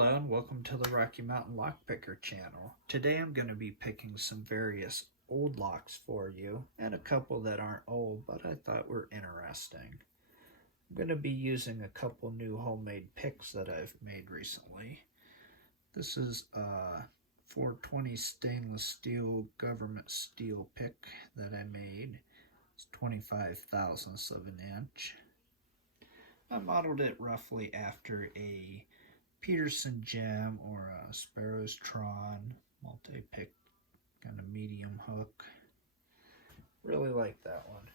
Hello and welcome to the Rocky Mountain Lockpicker channel. Today I'm going to be picking some various old locks for you and a couple that aren't old but I thought were interesting. I'm going to be using a couple new homemade picks that I've made recently. This is a 420 stainless steel government steel pick that I made. It's 25 thousandths of an inch. I modeled it roughly after a Peterson gem or a Sparrow's Tron multi-pick kind of medium hook. Really like that one.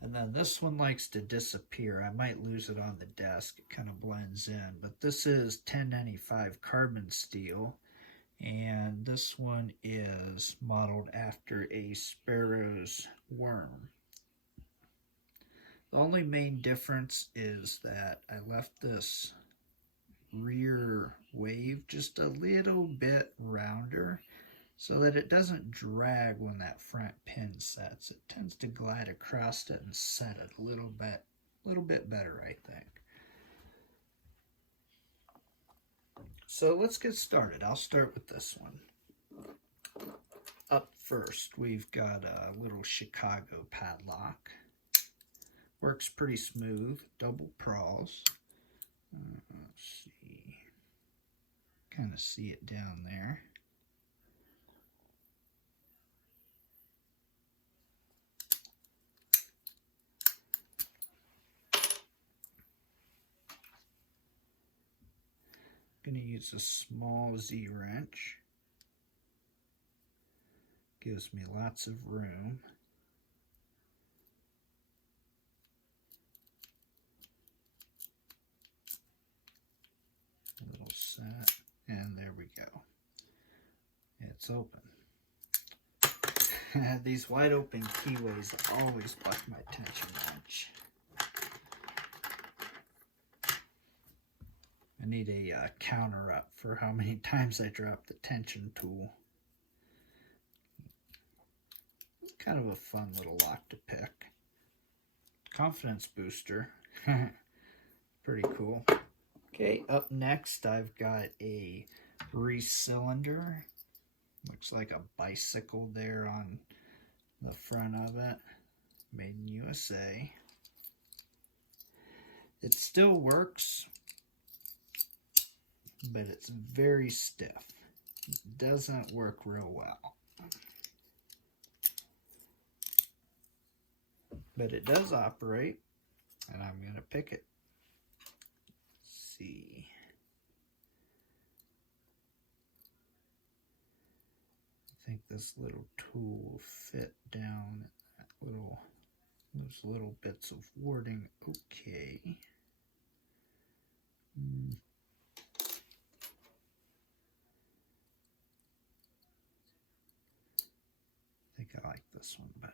And then this one likes to disappear. I might lose it on the desk. It kind of blends in. But this is 1095 carbon steel. And this one is modeled after a Sparrow's worm. The only main difference is that I left this rear wave just a little bit rounder so that it doesn't drag when that front pin sets. It tends to glide across it and set it a little bit better, I think. So let's get started. I'll start with this one. Up first, we've got a little Chicago padlock. Works pretty smooth, double prawls. Let's see, kind of see it down there. I'm going to use a small Z wrench. Gives me lots of room. A little set, and there we go. It's open. These wide open keyways always buck my tension wrench. I need a counter up for how many times I drop the tension tool. It's kind of a fun little lock to pick. Confidence booster. Pretty cool. Okay, up next I've got a Reese cylinder. Looks like a bicycle there on the front of it. Made in USA. It still works, but it's very stiff. It doesn't work real well. But it does operate, and I'm going to pick it. See. I think this little tool will fit down that those little bits of warding. Okay. I think I like this one better.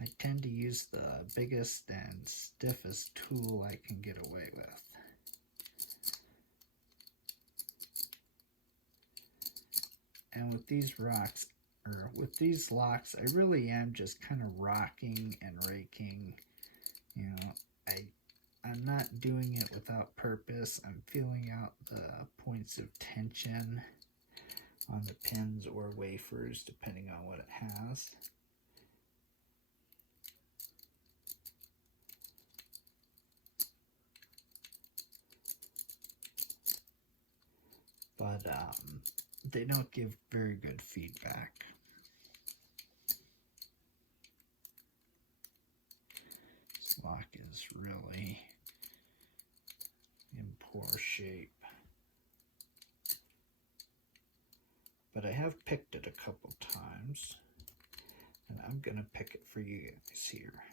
I tend to use the biggest and stiffest tool I can get away with. And with these locks, I really am just kind of rocking and raking. You know, I'm not doing it without purpose. I'm feeling out the points of tension on the pins or wafers, depending on what it has. But they don't give very good feedback. This lock is really in poor shape. But I have picked it a couple times, and I'm going to pick it for you guys here.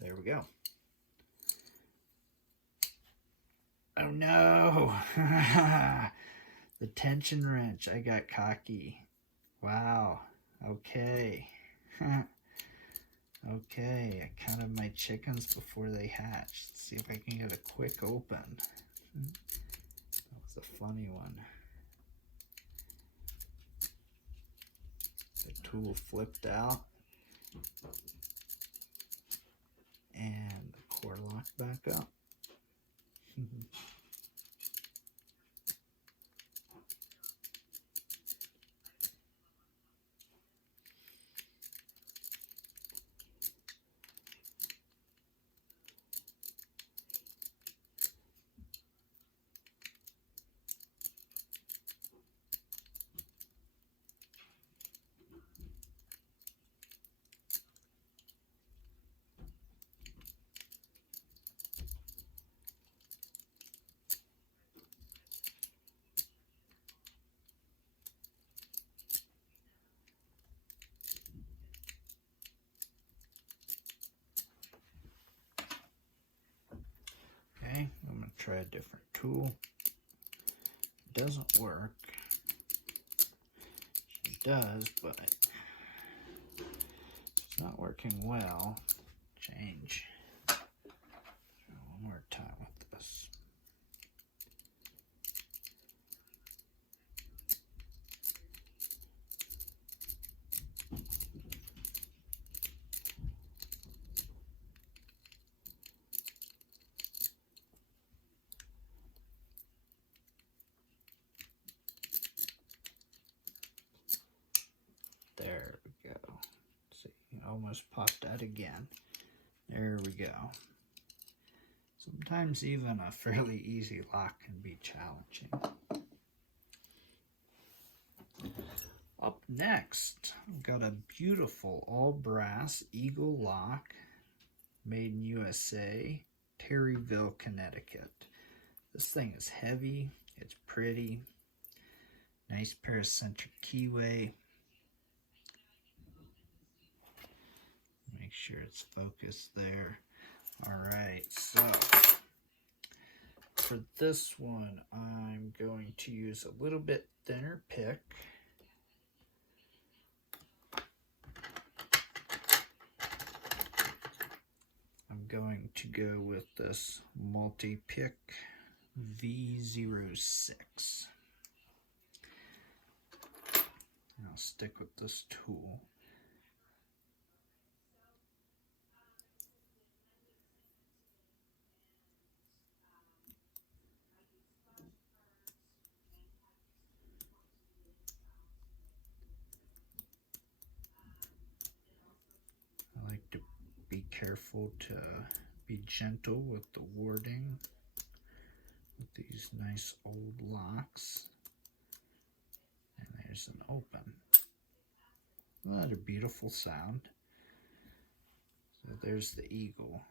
There we go. Oh no! The tension wrench. I got cocky. Wow. Okay. Okay. I counted my chickens before they hatched. Let's see if I can get a quick open. That was a funny one. The tool flipped out. And the core lock back up. Okay, I'm going to try a different tool. It doesn't work. It does, but it's not working well. Change. One more time with this. There we go. See, almost popped out again. There we go. Sometimes even a fairly easy lock can be challenging. Up next, I've got a beautiful all brass Eagle lock made in USA, Terryville, Connecticut. This thing is heavy, it's pretty, nice paracentric keyway. Make sure it's focused there. Alright, so for this one, I'm going to use a little bit thinner pick. I'm going to go with this multi-pick V06. I'll stick with this tool. I like to be careful to be gentle with the warding with these nice old locks. And there's an open. What a beautiful sound. So there's the Eagle.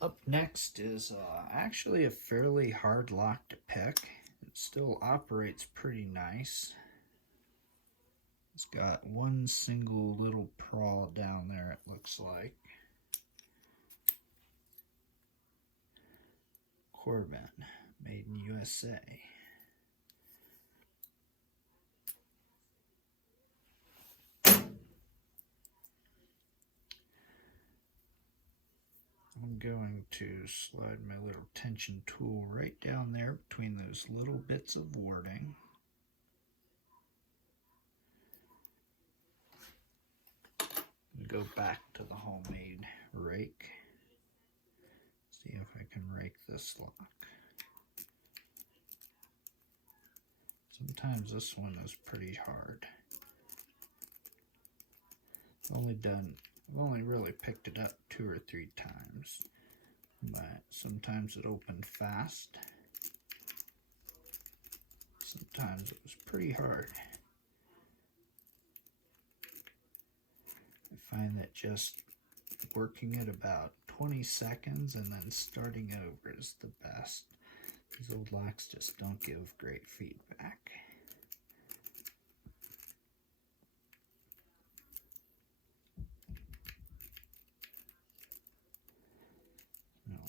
Up next is actually a fairly hard lock to pick. It still operates pretty nice. It's got one single little pawl down there, it looks like. Corbin, made in USA. I'm going to slide my little tension tool right down there between those little bits of warding. And go back to the homemade rake. See if I can rake this lock. Sometimes this one is pretty hard. I've only really picked it up 2 or 3 times, but sometimes it opened fast. Sometimes it was pretty hard. I find that just working it about 20 seconds and then starting over is the best. These old locks just don't give great feedback.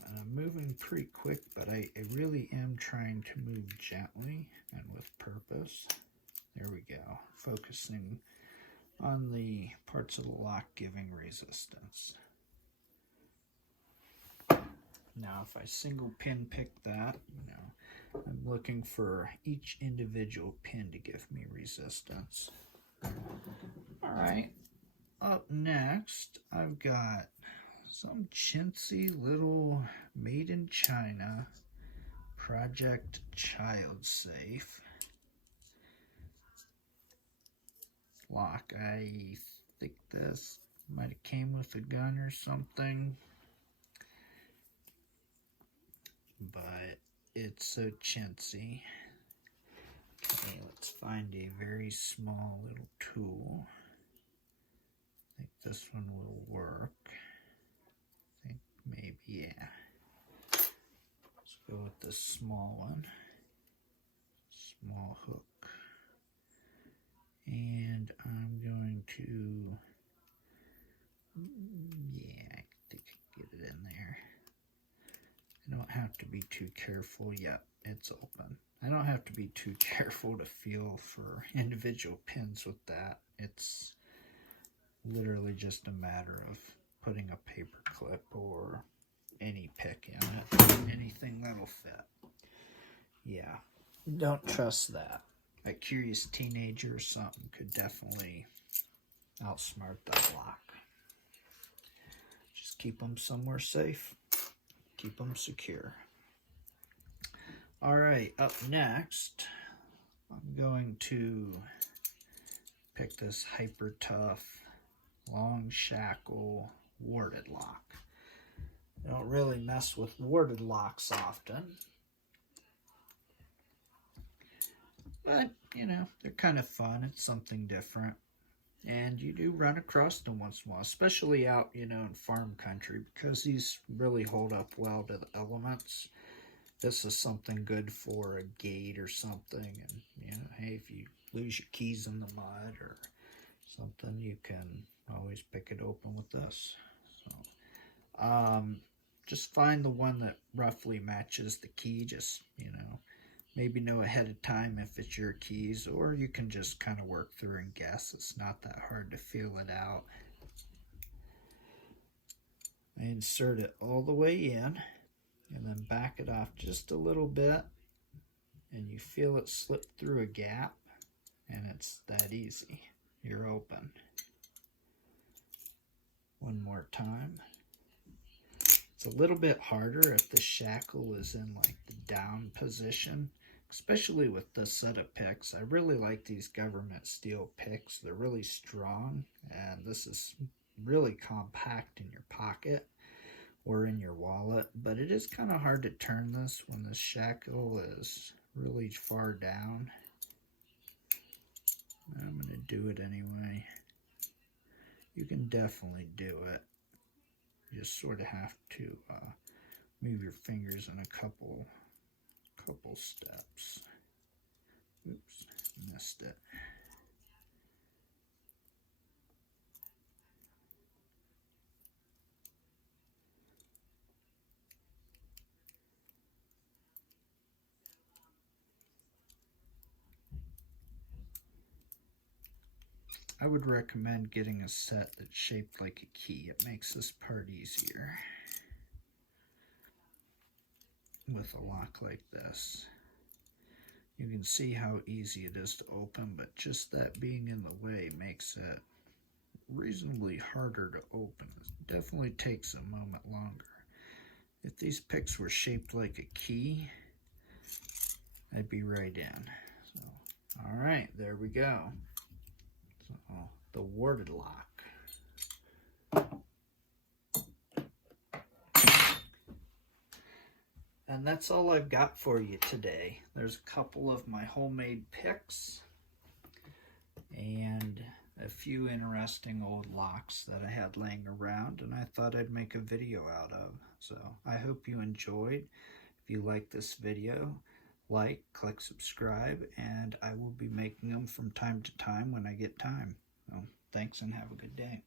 And I'm moving pretty quick, but I really am trying to move gently and with purpose. There we go, focusing on the parts of the lock giving resistance. Now if I single pin pick that, I'm looking for each individual pin to give me resistance. Alright, up next I've got some chintzy little made in China Project Child Safe lock. I think this might have came with a gun or something, but it's so chintzy. Okay, let's find a very small little tool. I think this one will work. I think maybe, yeah. Let's go with this small one. Small hook. And I'm going to, yeah, I think I can get it in there. I don't have to be too careful. Yep, it's open. I don't have to be too careful to feel for individual pins with that. It's literally just a matter of putting a paper clip or any pick in it, anything that'll fit. Yeah, don't trust that. A curious teenager or something could definitely outsmart that lock. Just keep them somewhere safe. Keep them secure. Alright, up next, I'm going to pick this Hyper Tough long shackle warded lock. I don't really mess with warded locks often, but they're kind of fun. It's something different, and you do run across them once in a while, especially out in farm country, because these really hold up well to the elements. This is something good for a gate or something, and hey, if you lose your keys in the mud or something, you can always pick it open with this. So just find the one that roughly matches the key. Just maybe know ahead of time if it's your keys, or you can just kind of work through and guess. It's not that hard to feel it out. I insert it all the way in and then back it off just a little bit, and you feel it slip through a gap, and it's that easy. You're open. One more time. It's a little bit harder if the shackle is in like the down position, especially with this set of picks. I really like these government steel picks. They're really strong, and this is really compact in your pocket or in your wallet, but it is kind of hard to turn this when the shackle is really far down. I'm going to do it anyway. You can definitely do it. You just sort of have to move your fingers in a couple steps. Oops, missed it. I would recommend getting a set that's shaped like a key. It makes this part easier with a lock like this. You can see how easy it is to open, but just that being in the way makes it reasonably harder to open. It definitely takes a moment longer. If these picks were shaped like a key, I'd be right in. So, all right, there we go. So, the warded lock. And that's all I've got for you today. There's a couple of my homemade picks and a few interesting old locks that I had laying around, and I thought I'd make a video out of. So I hope you enjoyed. If you like this video, like, click subscribe, and I will be making them from time to time when I get time. So thanks and have a good day.